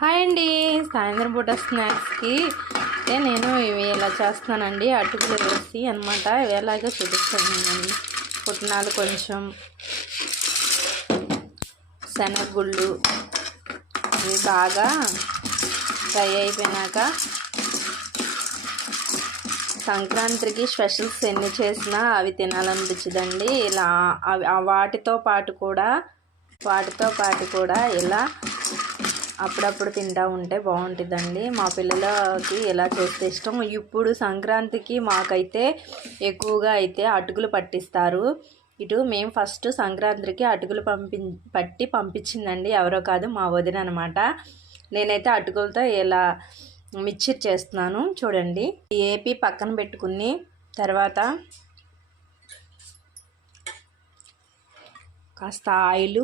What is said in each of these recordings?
Hi అండి. సాయంత్రం పూట స్నాక్స్కి నేను ఇవి ఎలా చేస్తున్నానండి, అటుకులు వేసి అనమాట. ఇవి ఎలాగో చూపిస్తాను నేను. పుట్నాలు కొంచెం, శనగగుళ్ళు ఇవి బాగా ఫ్రై అయిపోయినాక సంక్రాంతికి స్పెషల్స్ ఎన్ని చేసినా అవి తినాలనిపించదండి. ఇలా వాటితో పాటు కూడా ఇలా అప్పుడప్పుడు తింటూ ఉంటే బాగుంటుందండి. మా పిల్లలకి ఎలా చేస్తే ఇష్టం. ఇప్పుడు సంక్రాంతికి మాకైతే ఎక్కువగా అయితే అటుకులు పట్టిస్తారు. ఇటు మేము ఫస్ట్ సంక్రాంతికి అటుకులు పట్టి పంపించిందండి. ఎవరో కాదు, మా వదిన అనమాట. నేనైతే అటుకులతో ఇలా మిక్చర్ చేస్తున్నాను చూడండి. ఏపీ పక్కన పెట్టుకుని తర్వాత కాస్త ఆయిల్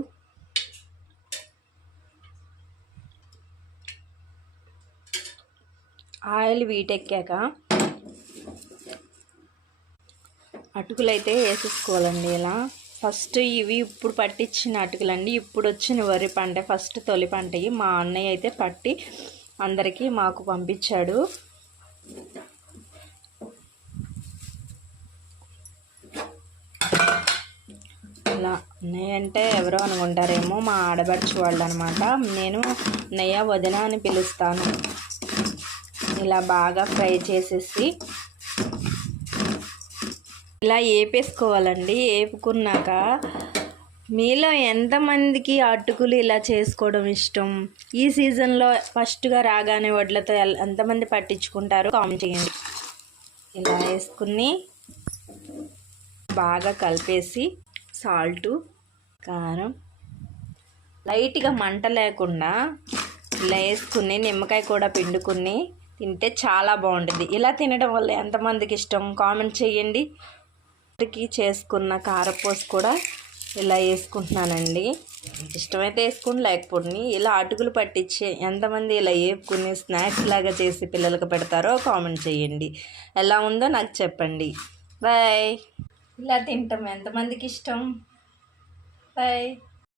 వీటెక్కాక అటుకులు అయితే వేసేసుకోవాలండి. ఇలా ఫస్ట్ ఇవి ఇప్పుడు పట్టించిన అటుకులండి. ఇప్పుడు వచ్చిన వరి పంట ఫస్ట్ తొలి పంట. మా అన్నయ్య అయితే పట్టి అందరికీ మాకు పంపించాడు. ఇలా అన్నయ్య అంటే ఎవరో అనుకుంటారేమో, మా ఆడబడుచు వాళ్ళు అనమాట. నేను అన్నయ్య వదిన అని పిలుస్తాను. ఇలా బాగా ఫ్రై చేసేసి ఇలా వేపేసుకోవాలండి. వేపుకున్నాక మీలో ఎంతమందికి అటుకులు ఇలా చేసుకోవడం ఇష్టం? ఈ సీజన్లో ఫస్ట్గా రాగానే వడ్లతో ఎంతమంది పట్టించుకుంటారో కామెంట్ చేయండి. ఇలా వేసుకుని బాగా కలిపేసి సాల్టు, కారం, లైట్గా మంట లేకుండా ఇలా వేసుకుని నిమ్మకాయ కూడా పిండుకుని తింటే చాలా బాగుంటుంది. ఇలా తినడం వల్ల ఎంతమందికి ఇష్టం కామెంట్ చేయండి. చేసుకున్న కారపూస కూడా ఇలా వేసుకుంటున్నానండి. ఇష్టమైతే వేసుకుని, లేకపోతే ఇలా అటుకులు పట్టించి ఎంతమంది ఇలా వేపుకుని స్నాక్స్ లాగా చేసి పిల్లలకు పెడతారో కామెంట్ చేయండి. ఎలా ఉందో నాకు చెప్పండి. బాయ్. ఇలా తింటాం ఎంతమందికి ఇష్టం? బాయ్.